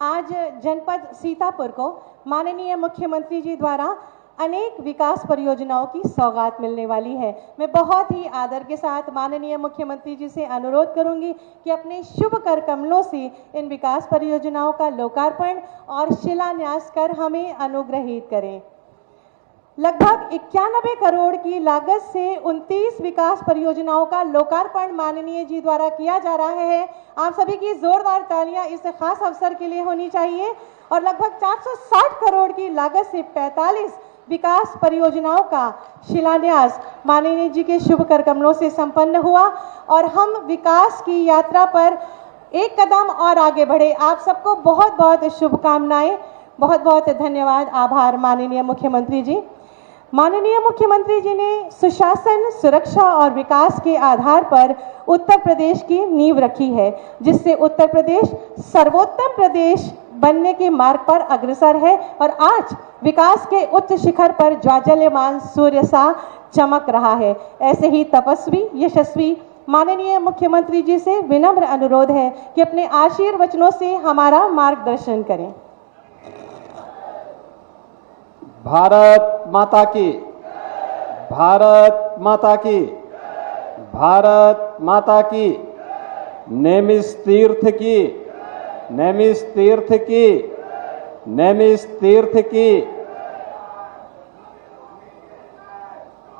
आज जनपद सीतापुर को माननीय मुख्यमंत्री जी द्वारा अनेक विकास परियोजनाओं की सौगात मिलने वाली है। मैं बहुत ही आदर के साथ माननीय मुख्यमंत्री जी से अनुरोध करूंगी कि अपने शुभ कर कमलों से इन विकास परियोजनाओं का लोकार्पण और शिलान्यास कर हमें अनुग्रहित करें। लगभग 91 करोड़ की लागत से 29 विकास परियोजनाओं का लोकार्पण माननीय जी द्वारा किया जा रहा है। आप सभी की जोरदार तालियां इस खास अवसर के लिए होनी चाहिए। और लगभग 460 करोड़ की लागत से 45 विकास परियोजनाओं का शिलान्यास माननीय जी के शुभ कर कमलों से संपन्न हुआ और हम विकास की यात्रा पर एक कदम और आगे बढ़े। आप सबको बहुत बहुत शुभकामनाएं, बहुत बहुत धन्यवाद, आभार माननीय मुख्यमंत्री जी। माननीय मुख्यमंत्री जी ने सुशासन, सुरक्षा और विकास के आधार पर उत्तर प्रदेश की नींव रखी है, जिससे उत्तर प्रदेश सर्वोत्तम प्रदेश बनने के मार्ग पर अग्रसर है और आज विकास के उच्च शिखर पर ज्वाज्वल्यमान सूर्य सा चमक रहा है। ऐसे ही तपस्वी, यशस्वी माननीय मुख्यमंत्री जी से विनम्र अनुरोध है कि अपने आशीर्वचनों से हमारा मार्गदर्शन करें। भारत माता की, भारत माता की, भारत माता की, नेमिष तीर्थ की, नेमिष तीर्थ की, नेमिष तीर्थ की।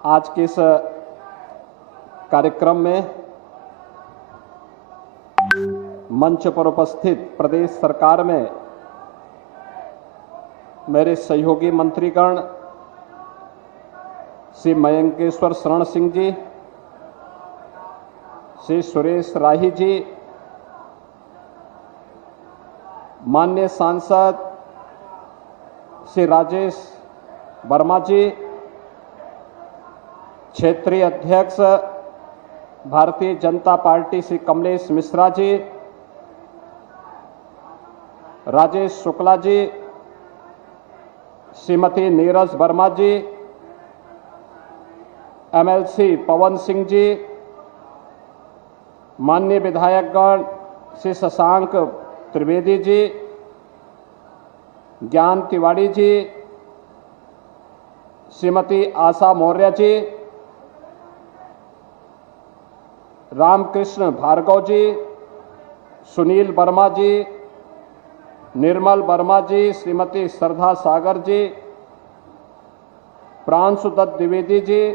आज के इस कार्यक्रम में मंच पर उपस्थित प्रदेश सरकार में मेरे सहयोगी मंत्रीगण श्री मयंकेश्वर शरण सिंह जी, श्री सुरेश राही जी, माननीय सांसद श्री राजेश वर्मा जी, क्षेत्रीय अध्यक्ष भारतीय जनता पार्टी श्री कमलेश मिश्रा जी, राजेश शुक्ला जी, श्रीमती नीरज वर्मा जी, एमएलसी पवन सिंह जी, माननीय विधायकगण श्री शशांक त्रिवेदी जी, ज्ञान तिवारी जी, श्रीमती आशा मौर्य जी, रामकृष्ण भार्गव जी, सुनील वर्मा जी, निर्मल वर्मा जी, श्रीमती श्रद्धा सागर जी, प्रांशु दत्त द्विवेदी जी,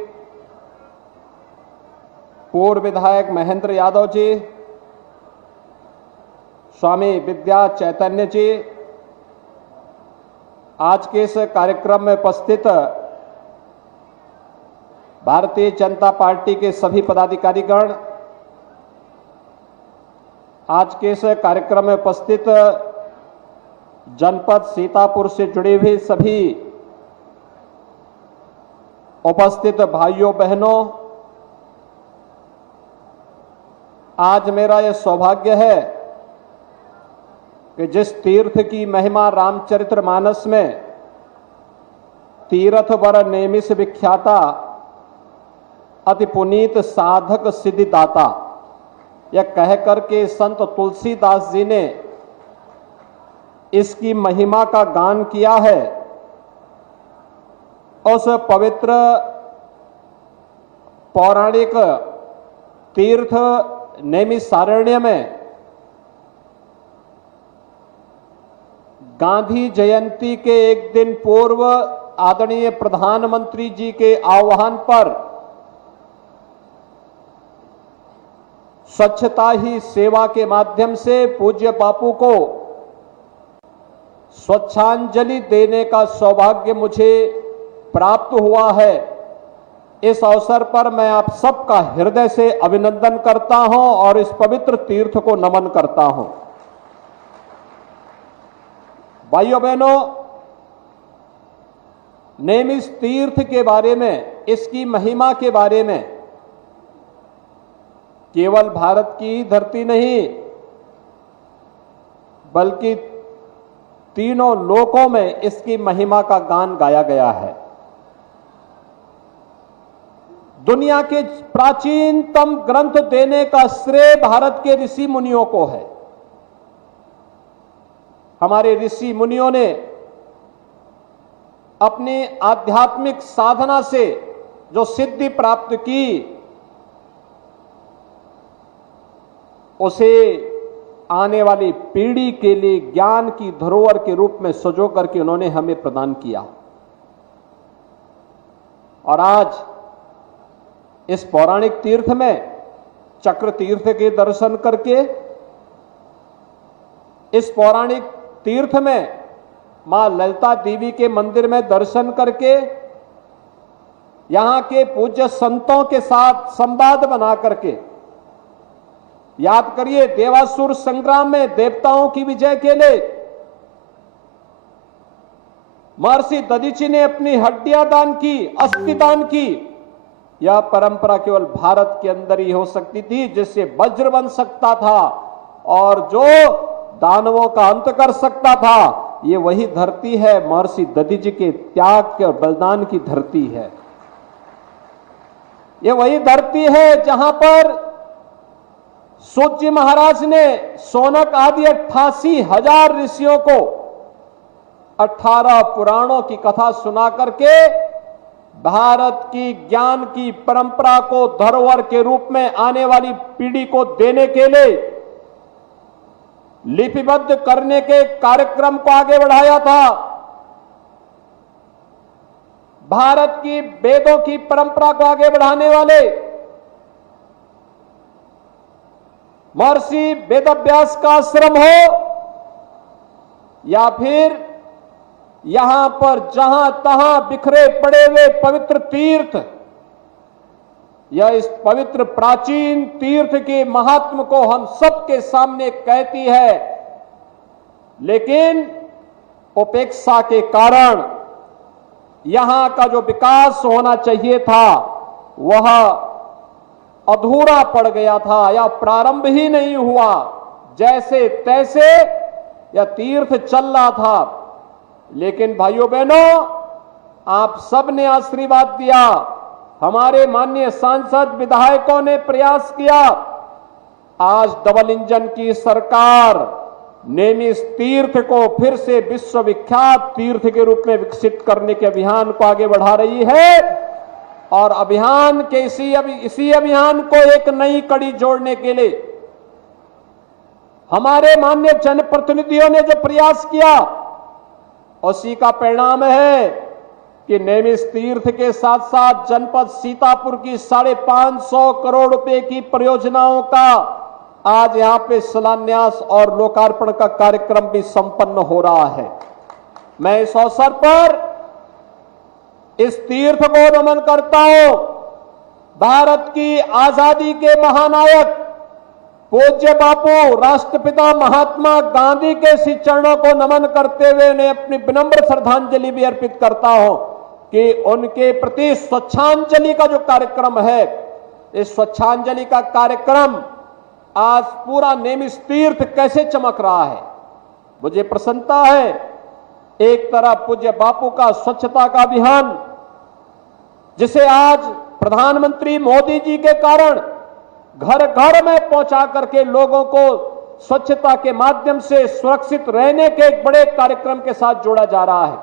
पूर्व विधायक महेंद्र यादव जी, स्वामी विद्या चैतन्य जी, आज के इस कार्यक्रम में उपस्थित भारतीय जनता पार्टी के सभी पदाधिकारीगण, आज के इस कार्यक्रम में उपस्थित जनपद सीतापुर से जुड़े हुए सभी उपस्थित भाइयों बहनों, आज मेरा यह सौभाग्य है कि जिस तीर्थ की महिमा रामचरितमानस में तीर्थ वर नेमिष विख्याता अति पुनीत साधक सिद्धिदाता, यह कह करके संत तुलसीदास जी ने इसकी महिमा का गान किया है। उस पवित्र पौराणिक तीर्थ नैमिषारण्य में गांधी जयंती के एक दिन पूर्व आदरणीय प्रधानमंत्री जी के आह्वान पर स्वच्छता ही सेवा के माध्यम से पूज्य बापू को स्वच्छांजलि देने का सौभाग्य मुझे प्राप्त हुआ है। इस अवसर पर मैं आप सबका हृदय से अभिनंदन करता हूं और इस पवित्र तीर्थ को नमन करता हूं। भाइयों बहनों, नेमिष तीर्थ के बारे में, इसकी महिमा के बारे में केवल भारत की धरती नहीं बल्कि तीनों लोकों में इसकी महिमा का गान गाया गया है। दुनिया के प्राचीनतम ग्रंथ देने का श्रेय भारत के ऋषि मुनियों को है। हमारे ऋषि मुनियों ने अपनी आध्यात्मिक साधना से जो सिद्धि प्राप्त की, उसे आने वाली पीढ़ी के लिए ज्ञान की धरोहर के रूप में सजो करके उन्होंने हमें प्रदान किया। और आज इस पौराणिक तीर्थ में चक्र तीर्थ के दर्शन करके, इस पौराणिक तीर्थ में मां ललिता देवी के मंदिर में दर्शन करके, यहां के पूज्य संतों के साथ संवाद बना करके, याद करिए देवासुर संग्राम में देवताओं की विजय के लिए महर्षि दधीचि ने अपनी हड्डियां दान की, अस्थि दान की। यह परंपरा केवल भारत के अंदर ही हो सकती थी, जिससे वज्र बन सकता था और जो दानवों का अंत कर सकता था। ये वही धरती है, महर्षि दधीचि के त्याग के और बलिदान की धरती है। ये वही धरती है जहां पर सूत जी महाराज ने सोनक आदि 88,000 ऋषियों को 18 पुराणों की कथा सुना करके भारत की ज्ञान की परंपरा को धरोहर के रूप में आने वाली पीढ़ी को देने के लिए लिपिबद्ध करने के कार्यक्रम को आगे बढ़ाया था। भारत की वेदों की परंपरा को आगे बढ़ाने वाले महर्षि वेदव्यास का आश्रम हो या फिर यहां पर जहां तहां बिखरे पड़े हुए पवित्र तीर्थ, यह इस पवित्र प्राचीन तीर्थ के महात्म को हम सबके सामने कहती है, लेकिन उपेक्षा के कारण यहां का जो विकास होना चाहिए था वह अधूरा पड़ गया था या प्रारंभ ही नहीं हुआ। जैसे तैसे यह तीर्थ चल रहा था। लेकिन भाइयों बहनों, आप सबने आशीर्वाद दिया, हमारे माननीय सांसद विधायकों ने प्रयास किया। आज डबल इंजन की सरकार नेमिस तीर्थ को फिर से विश्वविख्यात तीर्थ के रूप में विकसित करने के अभियान को आगे बढ़ा रही है। और अभियान के इसी अभियान को एक नई कड़ी जोड़ने के लिए हमारे माननीय जनप्रतिनिधियों ने जो प्रयास किया, उसी का परिणाम है कि नेमिस तीर्थ के साथ साथ जनपद सीतापुर की 550 करोड़ रुपए की परियोजनाओं का आज यहां पे शिलान्यास और लोकार्पण का कार्यक्रम भी संपन्न हो रहा है। मैं इस अवसर पर इस तीर्थ को नमन करता हूं। भारत की आजादी के महानायक पूज्य बापू राष्ट्रपिता महात्मा गांधी के श्री चरणों को नमन करते हुए उन्हें अपनी विनम्र श्रद्धांजलि भी अर्पित करता हूं कि उनके प्रति स्वच्छांजलि का जो कार्यक्रम है, इस स्वच्छांजलि का कार्यक्रम आज पूरा नेमिस तीर्थ कैसे चमक रहा है, मुझे प्रसन्नता है। एक तरफ पूज्य बापू का स्वच्छता का अभियान, जिसे आज प्रधानमंत्री मोदी जी के कारण घर घर में पहुंचा करके लोगों को स्वच्छता के माध्यम से सुरक्षित रहने के एक बड़े कार्यक्रम के साथ जोड़ा जा रहा है।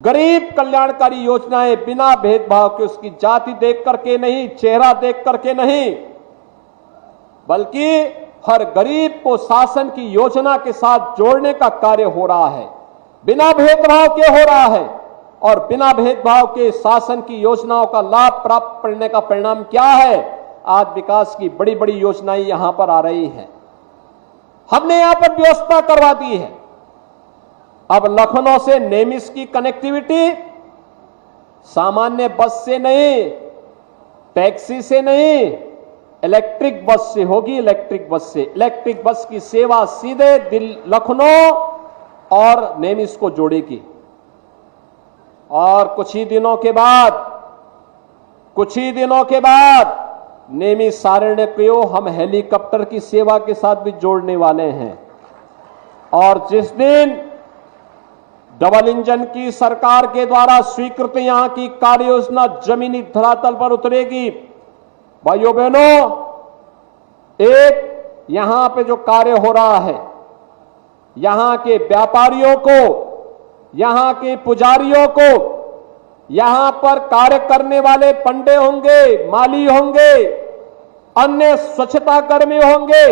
गरीब कल्याणकारी योजनाएं बिना भेदभाव के, उसकी जाति देख करके नहीं, चेहरा देख करके नहीं, बल्कि हर गरीब को शासन की योजना के साथ जोड़ने का कार्य हो रहा है, बिना भेदभाव के हो रहा है। और बिना भेदभाव के शासन की योजनाओं का लाभ प्राप्त करने का परिणाम क्या है? आज विकास की बड़ी बड़ी योजनाएं यहां पर आ रही हैं। हमने यहां पर व्यवस्था करवा दी है। अब लखनऊ से नेमिस की कनेक्टिविटी सामान्य बस से नहीं, टैक्सी से नहीं, इलेक्ट्रिक बस से होगी। इलेक्ट्रिक बस की सेवा सीधे लखनऊ और नेमिस को जोड़ेगी। और कुछ ही दिनों के बाद नेमिस सारण्य को हम हेलीकॉप्टर की सेवा के साथ भी जोड़ने वाले हैं। और जिस दिन डबल इंजन की सरकार के द्वारा स्वीकृत यहां की कार्य योजना जमीनी धरातल पर उतरेगी, भाइयों बहनों, एक यहां पे जो कार्य हो रहा है, यहां के व्यापारियों को, यहां के पुजारियों को, यहां पर कार्य करने वाले पंडे होंगे, माली होंगे, अन्य स्वच्छता कर्मी होंगे,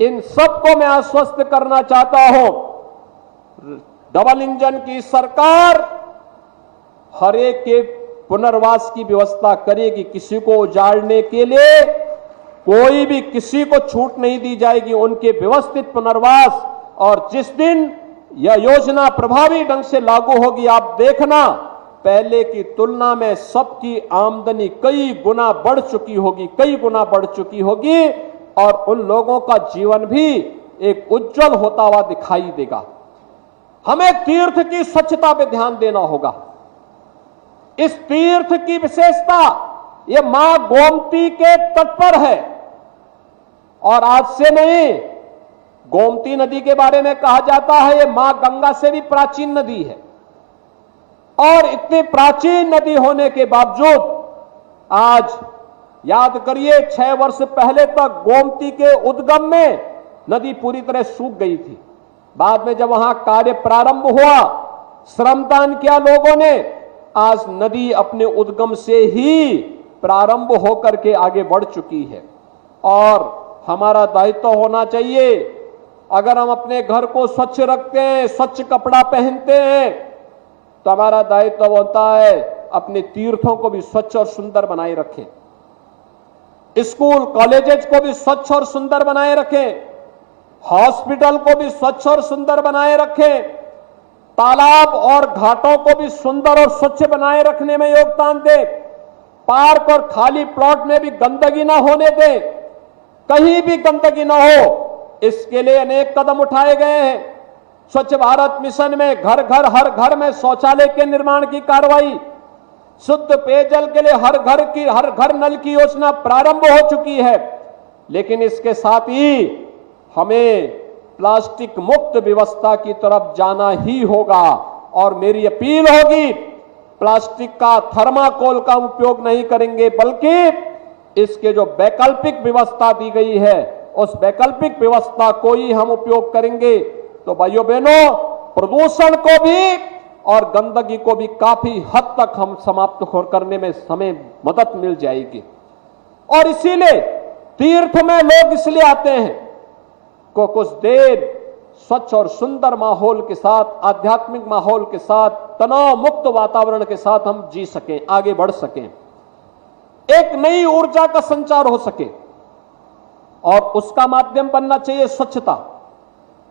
इन सबको मैं आश्वस्त करना चाहता हूं, डबल इंजन की सरकार हर एक के पुनर्वास की व्यवस्था करेगी। किसी को उजाड़ने के लिए कोई भी किसी को छूट नहीं दी जाएगी। उनके व्यवस्थित पुनर्वास, और जिस दिन यह योजना प्रभावी ढंग से लागू होगी, आप देखना पहले की तुलना में सबकी आमदनी कई गुना बढ़ चुकी होगी, कई गुना बढ़ चुकी होगी, और उन लोगों का जीवन भी एक उज्जवल होता हुआ दिखाई देगा। हमें तीर्थ की स्वच्छता पे ध्यान देना होगा। इस तीर्थ की विशेषता ये मां गोमती के तट पर है, और आज से नहीं, गोमती नदी के बारे में कहा जाता है ये मां गंगा से भी प्राचीन नदी है, और इतनी प्राचीन नदी होने के बावजूद आज याद करिए 6 वर्ष पहले तक गोमती के उद्गम में नदी पूरी तरह सूख गई थी। बाद में जब वहां कार्य प्रारंभ हुआ, श्रमदान किया लोगों ने, आज नदी अपने उद्गम से ही प्रारंभ होकर के आगे बढ़ चुकी है। और हमारा दायित्व होना चाहिए, अगर हम अपने घर को स्वच्छ रखते हैं, स्वच्छ कपड़ा पहनते हैं, तो हमारा दायित्व होता है अपने तीर्थों को भी स्वच्छ और सुंदर बनाए रखें, स्कूल कॉलेजेस को भी स्वच्छ और सुंदर बनाए रखें, हॉस्पिटल को भी स्वच्छ और सुंदर बनाए रखें, तालाब और घाटों को भी सुंदर और स्वच्छ बनाए रखने में योगदान दें, पार्क और खाली प्लॉट में भी गंदगी ना होने दें, कहीं भी गंदगी ना हो, इसके लिए अनेक कदम उठाए गए हैं। स्वच्छ भारत मिशन में घर घर हर घर में शौचालय के निर्माण की कार्रवाई, शुद्ध पेयजल के लिए हर घर नल की योजना प्रारंभ हो चुकी है। लेकिन इसके साथ ही हमें प्लास्टिक मुक्त व्यवस्था की तरफ जाना ही होगा, और मेरी अपील होगी प्लास्टिक का, थर्माकोल का उपयोग नहीं करेंगे, बल्कि इसके जो वैकल्पिक व्यवस्था दी गई है उस वैकल्पिक व्यवस्था को ही हम उपयोग करेंगे। तो भाइयों बहनों, प्रदूषण को भी और गंदगी को भी काफी हद तक हम समाप्त करने में हमें मदद मिल जाएगी। और इसीलिए तीर्थ में लोग इसलिए आते हैं को कुछ देर स्वच्छ और सुंदर माहौल के साथ, आध्यात्मिक माहौल के साथ, तनाव मुक्त वातावरण के साथ हम जी सकें, आगे बढ़ सकें, एक नई ऊर्जा का संचार हो सके, और उसका माध्यम बनना चाहिए स्वच्छता।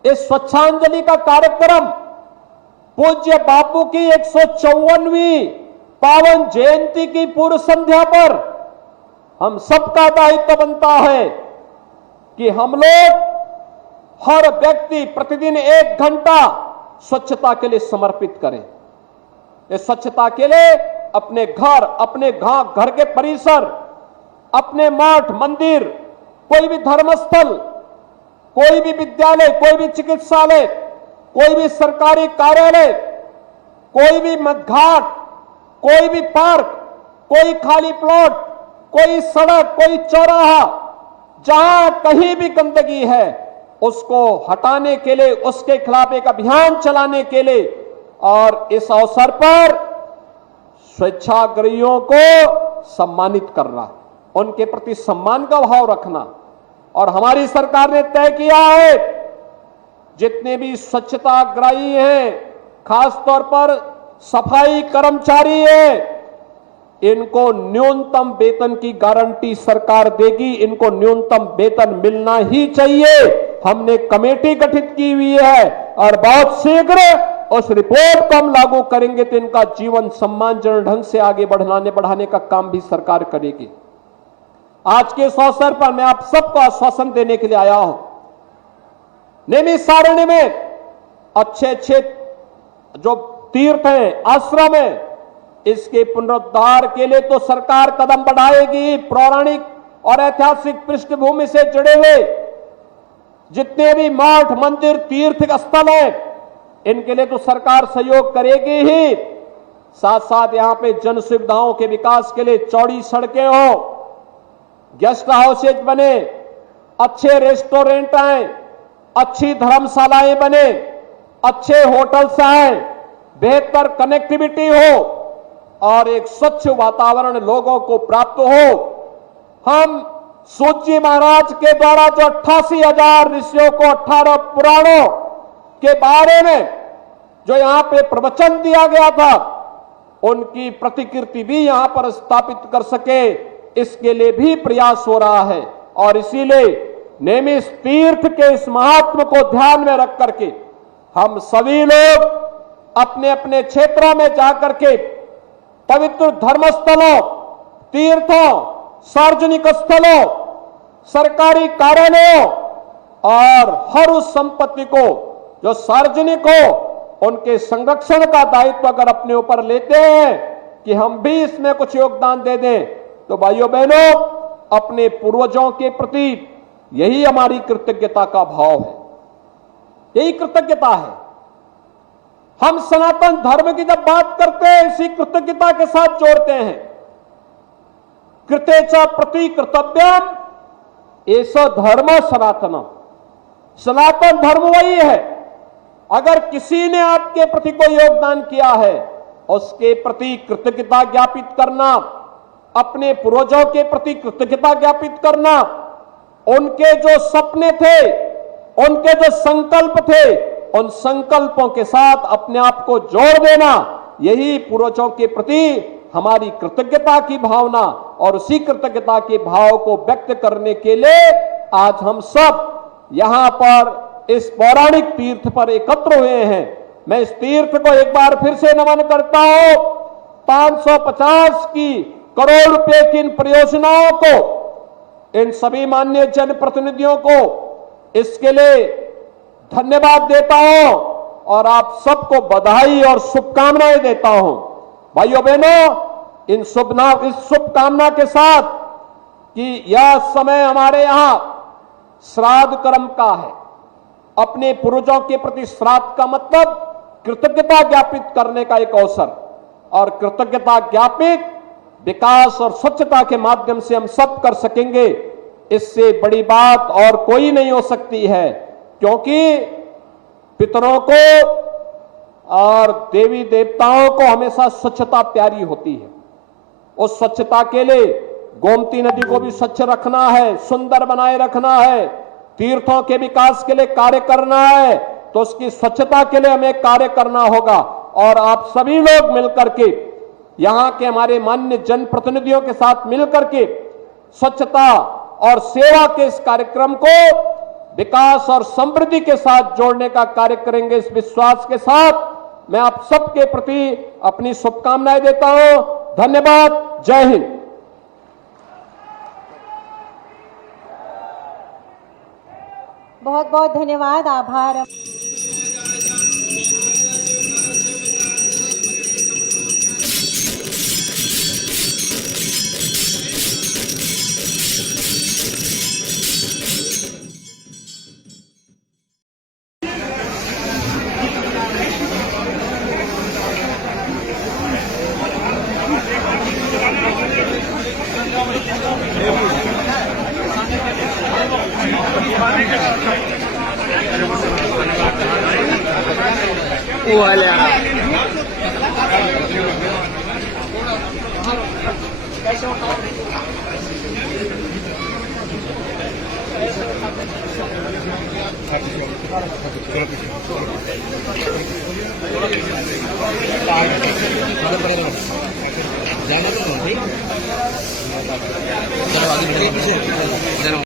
इस स्वच्छांजलि का कार्यक्रम पूज्य बापू की 154वीं पावन जयंती की पूर्व संध्या पर हम सबका दायित्व बनता है कि हम लोग, हर व्यक्ति प्रतिदिन 1 घंटा स्वच्छता के लिए समर्पित करें। इस स्वच्छता के लिए अपने घर के परिसर, अपने मठ मंदिर, कोई भी धर्मस्थल, कोई भी विद्यालय, कोई भी चिकित्सालय, कोई भी सरकारी कार्यालय, कोई भी मदघाट, कोई भी पार्क, कोई खाली प्लॉट, कोई सड़क, कोई चौराहा, जहां कहीं भी गंदगी है उसको हटाने के लिए, उसके खिलाफ एक अभियान चलाने के लिए, और इस अवसर पर स्वेच्छाग्रहियों को सम्मानित करना, उनके प्रति सम्मान का भाव रखना। और हमारी सरकार ने तय किया है जितने भी स्वच्छताग्रही हैं, खासतौर पर सफाई कर्मचारी हैं, इनको न्यूनतम वेतन की गारंटी सरकार देगी। इनको न्यूनतम वेतन मिलना ही चाहिए। हमने कमेटी गठित की हुई है और बहुत शीघ्र उस रिपोर्ट को हम लागू करेंगे तो इनका जीवन सम्मानजनक ढंग से आगे बढ़ाने का काम भी सरकार करेगी। आज के इस अवसर पर मैं आप सबको आश्वासन देने के लिए आया हूं। नियमित सारणी में अच्छे जो तीर्थ हैं, आश्रम है, इसके पुनरुद्धार के लिए तो सरकार कदम बढ़ाएगी। पौराणिक और ऐतिहासिक पृष्ठभूमि से जुड़े हुए जितने भी मठ मंदिर तीर्थ स्थल हैं, इनके लिए तो सरकार सहयोग करेगी ही। साथ साथ यहां पे जन सुविधाओं के विकास के लिए चौड़ी सड़कें हो, गेस्ट हाउसेज बने, अच्छे रेस्टोरेंट आए, अच्छी धर्मशालाएं बने, अच्छे होटल्स आए, बेहतर कनेक्टिविटी हो और एक स्वच्छ वातावरण लोगों को प्राप्त हो। हम सूत जी महाराज के द्वारा जो 88,000 ऋषियों को 18 पुराणों के बारे में जो यहां पे प्रवचन दिया गया था, उनकी प्रतिकृति भी यहां पर स्थापित कर सके, इसके लिए भी प्रयास हो रहा है। और इसीलिए नेमिष तीर्थ के इस महात्म को ध्यान में रख करके हम सभी लोग अपने अपने क्षेत्रों में जाकर के पवित्र धर्मस्थलों, तीर्थों, सार्वजनिक स्थलों, सरकारी कार्यालयों और हर उस संपत्ति को जो सार्वजनिक हो, उनके संरक्षण का दायित्व अगर अपने ऊपर लेते हैं कि हम भी इसमें कुछ योगदान दे दें, तो भाइयों बहनों, अपने पूर्वजों के प्रति यही हमारी कृतज्ञता का भाव है, यही कृतज्ञता है। हम सनातन धर्म की जब बात करते हैं, इसी कृतज्ञता के साथ जोड़ते हैं। कृते च प्रति कर्तव्यम एष धर्म सनातन। सनातन धर्म वही है, अगर किसी ने आपके प्रति कोई योगदान किया है, उसके प्रति कृतज्ञता ज्ञापित करना, अपने पूर्वजों के प्रति कृतज्ञता ज्ञापित करना, उनके जो सपने थे, उनके जो संकल्प थे, उन संकल्पों के साथ अपने आप को जोड़ देना, यही पूर्वजों के प्रति हमारी कृतज्ञता की भावना। और उसी कृतज्ञता के भाव को व्यक्त करने के लिए आज हम सब यहां पर इस पौराणिक तीर्थ पर एकत्र हुए हैं। मैं इस तीर्थ को एक बार फिर से नमन करता हूं। 550 करोड़ रुपए की इन परियोजनाओं को, इन सभी माननीय जनप्रतिनिधियों को इसके लिए धन्यवाद देता हूं और आप सबको बधाई और शुभकामनाएं देता हूं। भाइयों बहनों, इस शुभकामना के साथ कि यह समय हमारे यहां श्राद्ध कर्म का है। अपने पूर्वजों के प्रति श्राद्ध का मतलब कृतज्ञता ज्ञापित करने का एक अवसर, और कृतज्ञता ज्ञापित विकास और स्वच्छता के माध्यम से हम सब कर सकेंगे। इससे बड़ी बात और कोई नहीं हो सकती है, क्योंकि पितरों को और देवी देवताओं को हमेशा स्वच्छता प्यारी होती है। उस स्वच्छता के लिए गोमती नदी को भी स्वच्छ रखना है, सुंदर बनाए रखना है, तीर्थों के विकास के लिए कार्य करना है, तो उसकी स्वच्छता के लिए हमें कार्य करना होगा। और आप सभी लोग मिलकर के, यहां के हमारे माननीय जनप्रतिनिधियों के साथ मिलकर के स्वच्छता और सेवा के इस कार्यक्रम को विकास और समृद्धि के साथ जोड़ने का कार्य करेंगे। इस विश्वास के साथ मैं आप सबके प्रति अपनी शुभकामनाएं देता हूं। धन्यवाद। जय हिंद। बहुत बहुत धन्यवाद, आभार। जाना तो नहीं, चलो आगे बढ़िए।